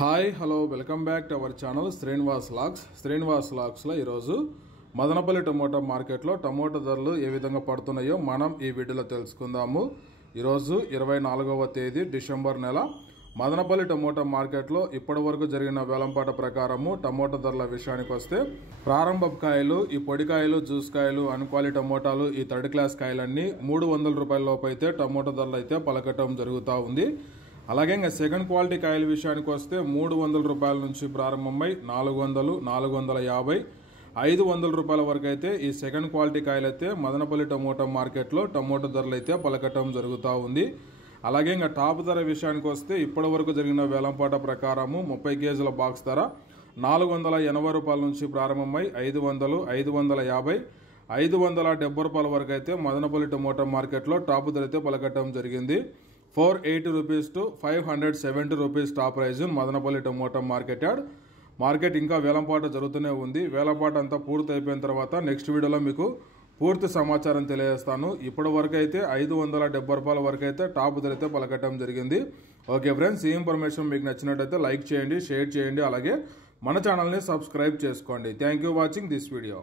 Hi hello welcome back to our channel Srinivas లాగ్స్లో ఈరోజు Madanapalle tomato మార్కెట్లో టమోటా ధరలు ఏ విధంగా పడుతున్నాయో మనం ఈ వీడియోలో తెలుసుకుందాము. ఈరోజు 24వ తేదీ డిసెంబర్ నెల మదనపల్లి టమోటా మార్కెట్లో ఇప్పటి వరకు జరిగిన వేలంపాట ప్రకారము టమోటా ధరల విషయానికి వస్తే ప్రారంభ కాయలు, ఈ పొడికాయలు, జ్యూస్ కాయలు, అన్క్వాలిటీ టమోటాలు, ఈ థర్డ్ క్లాస్ కాయలన్నీ 300 రూపాయల లోపు అయితే టమోటా ధరలు అయితే పలకటం జరుగుతూ ఉంది. అలాగే ఇంకా సెకండ్ క్వాలిటీ కాయల విషయానికి వస్తే 300 రూపాయల నుంచి ప్రారంభమై 400, 450, 500 రూపాయల వరకు అయితే ఈ సెకండ్ క్వాలిటీ కాయలు అయితే మదనపల్లి టమోటా మార్కెట్లో టమోటా ధరలు అయితే పలకటం జరుగుతూ ఉంది. అలాగే ఇంకా టాప్ ధర విషయానికి వస్తే ఇప్పటి వరకు జరిగిన వేలంపాట ప్రకారము 30 కేజీల బాక్స్ ధర 480 రూపాయల నుంచి ప్రారంభమై 500, 550, 570 రూపాయల వరకు అయితే మదనపల్లి టమోటా మార్కెట్లో టాప్ ధర అయితే పలకటం జరిగింది. 480 rupees to 570 rupees top prize Madanapalle tomato market ఇంకా వేలంపాట జరుగుతూనే ఉంది. వేలంపాట అంతా పూర్తి అయిపోయిన తర్వాత నెక్స్ట్ వీడియోలో మీకు పూర్తి సమాచారం తెలియజేస్తాను. ఇప్పటి వరకు అయితే 570 రూపాయల వరకు అయితే టాప్ ధర అయితే పలకటం జరిగింది. ఓకే ఫ్రెండ్స్, ఈ ఇన్ఫర్మేషన్ మీకు నచ్చినట్టయితే లైక్ చేయండి, షేర్ చేయండి, అలాగే మన ఛానల్ని సబ్స్క్రైబ్ చేసుకోండి. Thank you watching this video.